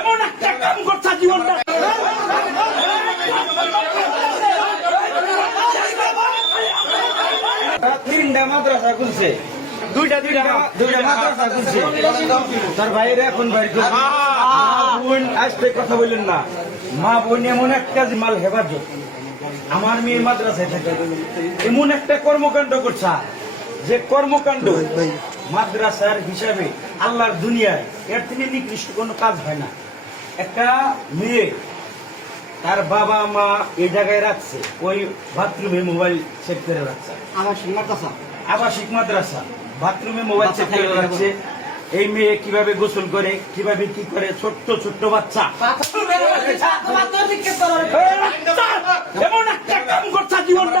এমন একটা কাম করছে জীবনটা তিনটা মাদ্রাসা খুলছে। দুইটা দুইটা দুইটা মাদ্রাসা খুলছে। তার ভাইয়ের এখন বাইর করছে। মা বোন আসতে কথা বললেন না। মা বোন এমন একটা যে মাল হেফাজত। আমার মেয়ে মাদ্রাসায় থাকে। এমন একটা কর্মকাণ্ড করছে। যে কর্মকাণ্ড মাদ্রাসার হিসাবে আল্লাহর দুনিয়ায় এর থেকে নিকৃষ্ট কোনো কাজ হয় না। একটা মেয়ে তার বাবা মা এই জায়গায় রাখছে ওই বাথরুমে মোবাইল সেট করে রাখছে। আমার মাদ্রাসা? আবাসিক মাদ্রাসা বাথরুমে মোবাইল সেট করে রাখছে। এই মেয়ে কীভাবে গোসল করে কীভাবে কি করে ছোট্ট ছোট্ট বাচ্চা এমন একটা কাম করছে জীবনটা।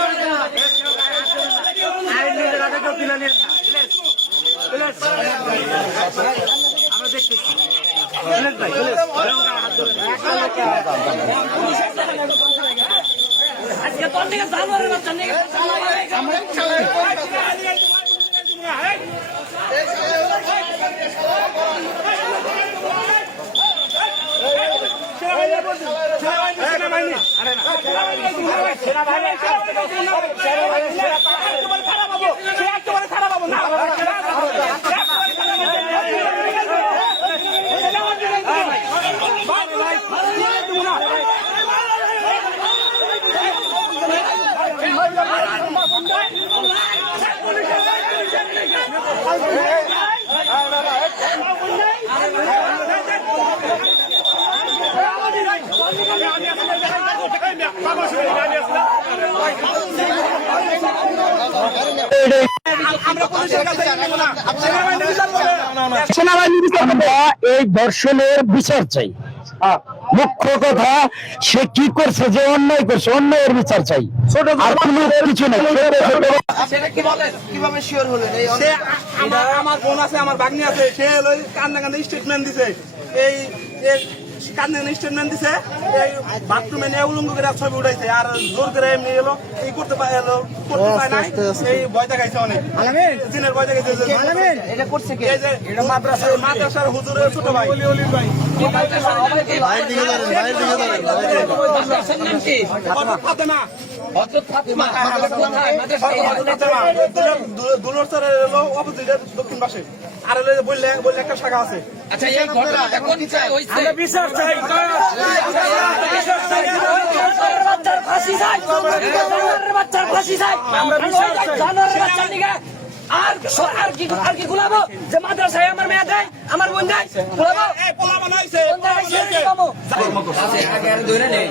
দেখেন আজকে তোর দিকে জানোয়ারের বাচ্চা নিয়ে আমরা এই ধর্ষণের বিচার চাই। মুখ্য কথা সে কি করছে যে অন্যায় করছে অন্যায়ের বিচার চাই। আর কোনো কিছু নেই। সেটা কি বলেন কীভাবে শিওর হলেন আমার আমার বোন আছে আমার ভাগ্নি আছে সে ওই কান্দা কান্দা স্টেটমেন্ট দিছে। এই কান্দা কান্দা স্টেটমেন্ট দিছে এই বাথরুমে নিয়ে উলঙ্গ করে ছবি উঠাইছে আর জোর করে এমনি এলো এই করতে পারে এলো করতে পারে না এই ভয় দেখাইছে অনেক। জিনের ভয় দেখাইছে এটা করছে কে? এই যে মাদ্রাসার মাদ্রাসার হুজুরের ছোট ভাই। দক্ষিণ পাশে। আর হলো বললে বললে একটা শাখা আছে। আচ্ছা এই ঘটনাটা কোন চাই? হইছে আমরা বিচার চাই। জানোয়ারের বাচ্চার ফাঁসি চাই। বাচ্চার ফাঁসি চাই। আমরা বিচার চাই। জানোয়ারের বাচ্চার নিগে আর স- আর কি আর কি গুলাবো যে মাদ্রাসায় আমার মেয়ে দেয় আমার বোন দেয় গুলাবো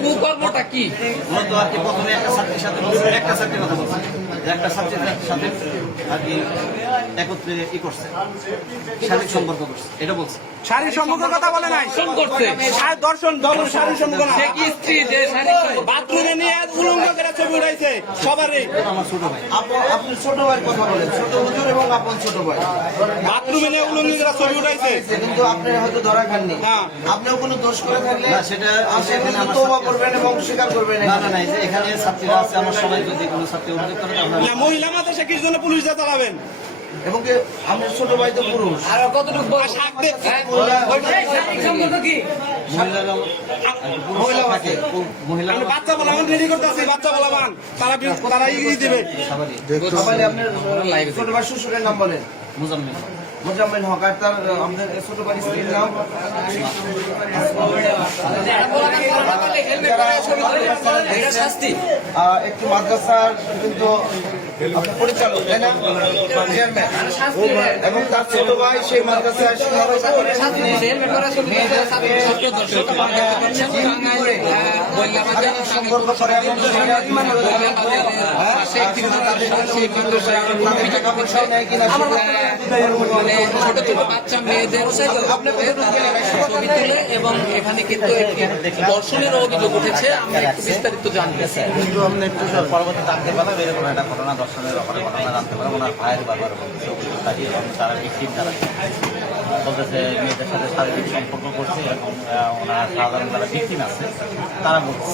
কুকর্মটা কি? একটা ছাত্রীর সাথে একটা ছাত্রীর কথা বলছে। একটা ছাত্রীর সাথে আর কি একত্রে ই করছে। শারীরিক সম্পর্ক করছে। এটা বলছে। শারীর সম্পর্কের কথা বলে নাই। করছে। দর্শন দর্শন শারীর সম্পর্ক সে কি স্ত্রী যে শারীরিক বাথরুমে নিয়ে উলঙ্গ করে ছবি উঠাইছে সবারই। আমার ছোট ভাই। আপনি ছোট ভাইয়ের কথা বলেন। ছোট হুজুর এবং আপন ছোট ভাই। বাথরুমে নিয়ে উলঙ্গ করে ছবি উঠাইছে কিন্তু আপনি হয়তো ধরা খাননি। আপনিও কোনো দোষ করে থাকলে না, সেটা- সেখানে তওবা করবেন এবং স্বীকার করবেন। না না না এখানে ছাত্রীরা আছে আমার সবাই যদি কোনো ছাত্রী উল্লেখ করে আমরা মহিলা মাদ্রাসা কিছু জন্য পুলিশ চালাবেন এবং কি আপনার ছোট ভাই তো পুরুষ আর কতটুকু বয়স? শাক দেখছে হ্যাঁ? এই শারীরিক সম্পর্ক কি মহিলা থাকে মহিলা বাচ্চা বলা রেডি করতেছি বাচ্চা বলা তারা তারা ই দিবে সবাই আপনার ছোট ভাই শ্বশুরের নাম বলেন মুজাম্মিল মোজাম্মেল হক আর তার আপনার ছোট ভাই স্ত্রীর নাম এটা শাস্তি আহ, একটি মাদ্রাসার কিন্তু পরিচালক তাই না? চেয়ারম্যান এবং তার ছোট ভাই সেই মাদ্রাসার সম্পর্ক করে এবং সেটা ইমান হলো না। হ্যাঁ? কিনা ছোট ছোট বাচ্চা মেয়েদের আপনি এবং এখানে কিন্তু একটি দর্শনের অভিযোগ উঠেছে। আমরা একটু বিস্তারিত জানতে চাই। পরবর্তী জানতে পারলাম এরকম একটা ঘটনা দর্শনের ব্যাপারে ঘটনা জানতে পারে ওনার ভাইয়ের থাকে এবং তারা ভিকটিম যারা বলতেছে, মেয়েদের সাথে শারীরিক সম্পর্ক করছে এবং ওনার সাধারণ যারা ভিকটিম আছে, তারা বলছে।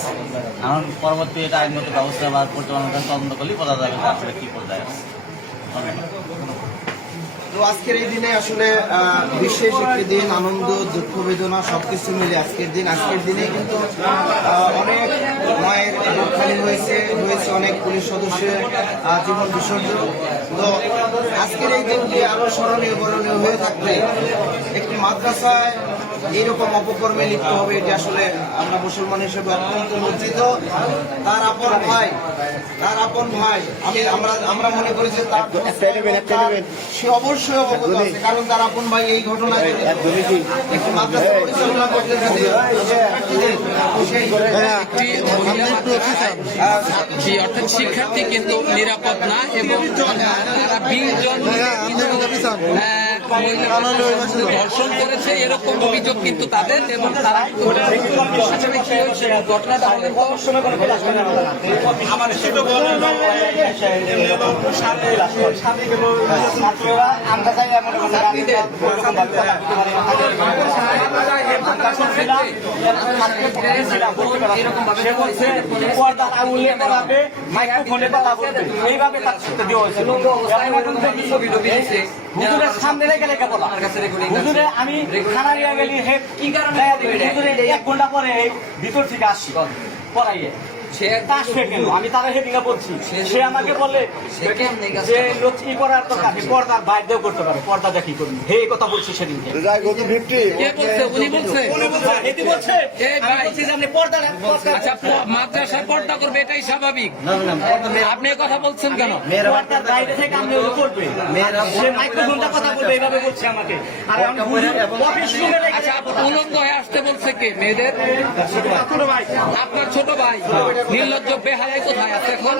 এখন পরবর্তী এটা আইনগত ব্যবস্থা বা পরিচালনা তদন্ত করলেই বোঝা যাবে আসলে কি পর্যায়ে আছে। তো আজকের এই দিনে আসলে বিশেষ একটি দিন আনন্দ দুঃখ বেদনা সবকিছু মিলে আজকের দিন। আজকের দিনে কিন্তু অনেক মায়ের খালি হয়েছে হয়েছে অনেক পুলিশ সদস্যের জীবন বিসর্জন। তো আজকের এই দিনটি আরও স্মরণীয় বরণীয় হয়ে থাকবে। একটি মাদ্রাসায় এইরকম অপকর্মে লিপ্ত হবে এটি আসলে আমরা মুসলমান হিসেবে অত্যন্ত লজ্জিত। তার আপন ভাই তার আপন ভাই আমি আমরা আমরা মনে করি যে সে অবশ্যই অবগত আছে কারণ তার আপন ভাই এই ঘটনায় একটি মাদ্রাসা পরিচালনা করতে যদি একটি মহিলা অর্থাৎ শিক্ষার্থী কিন্তু নিরাপদ না এবং তারা দর্শন করেছে এরকম অভিযোগ কিন্তু তাদের এবং তারা আসলে কি হয়েছে? ঘটনাটা এরকম মাইক্রোফোনে এইভাবে তার দেওয়া হুজুরের সামনে রেখে রেখে বলা। হুজুরে আমি খানা নিয়ে গেলি হে কি কারণে হুজুরে এক ঘণ্টা পরে ভিতর থেকে আসছি। পড়াইয়ে। সে আসবে কেন? আমি তারা হেডিংয়ে বলছি। সে আমাকে বলে? যে লক্ষ্মী করার তো বাইরেও করতে পারে পর্দাটা কি করবি হে কথা বলছি সেদিন উনি বলছে? এটি বলছে। এই আমি ভাই। বলছি যে আপনি পর্দাটা আচ্ছা মাদ্রাসার পর্দা করবে এটাই স্বাভাবিক। আপনি কথা বলছেন কেন? আচ্ছা উলঙ্গ হয়ে আসতে বলছে কে? মেয়েদের? আপনার ছোট ভাই। নির্লজ্জ বেহালাই কোথায় আছে এখন?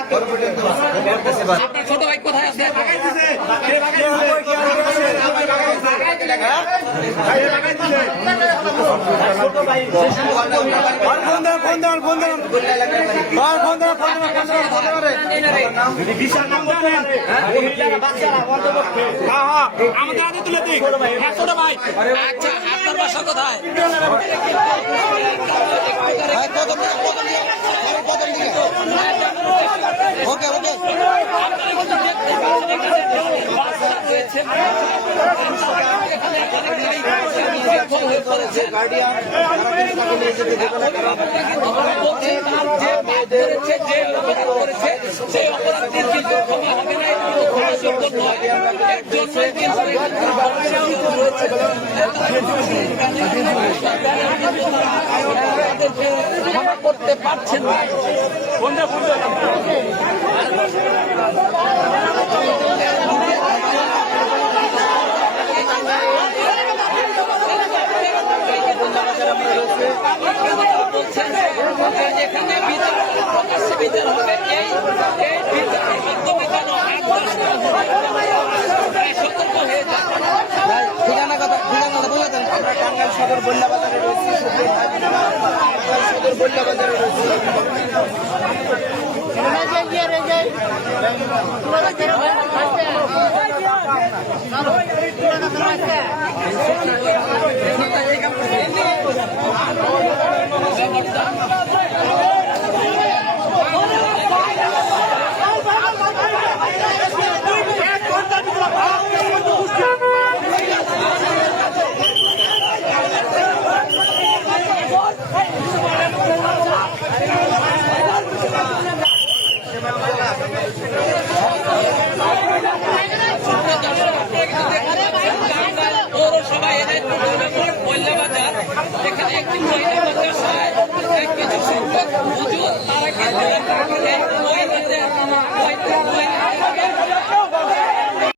আপনার ছোট ভাই কোথায় আছে আমাদের আগে তুলে দিই। একশোটা ভাই। আচ্ছা আপনার বাসা কোথায়? ওকে ওকে গার্ডিয়ান করতে পারছেন না বলছেন যে এখানে বিচার প্রকাশ্যে হবে এই বিচারের মাধ্যমে যেন আট দশটা প্রায় সতর্ক হয়ে যায় ঠিকানা কথা ঠিকানা কথা বলে দেন আমরা বল্লা বাজারে রয়েছি সদর বল্লা বাজারে রয়েছি পৌরসভা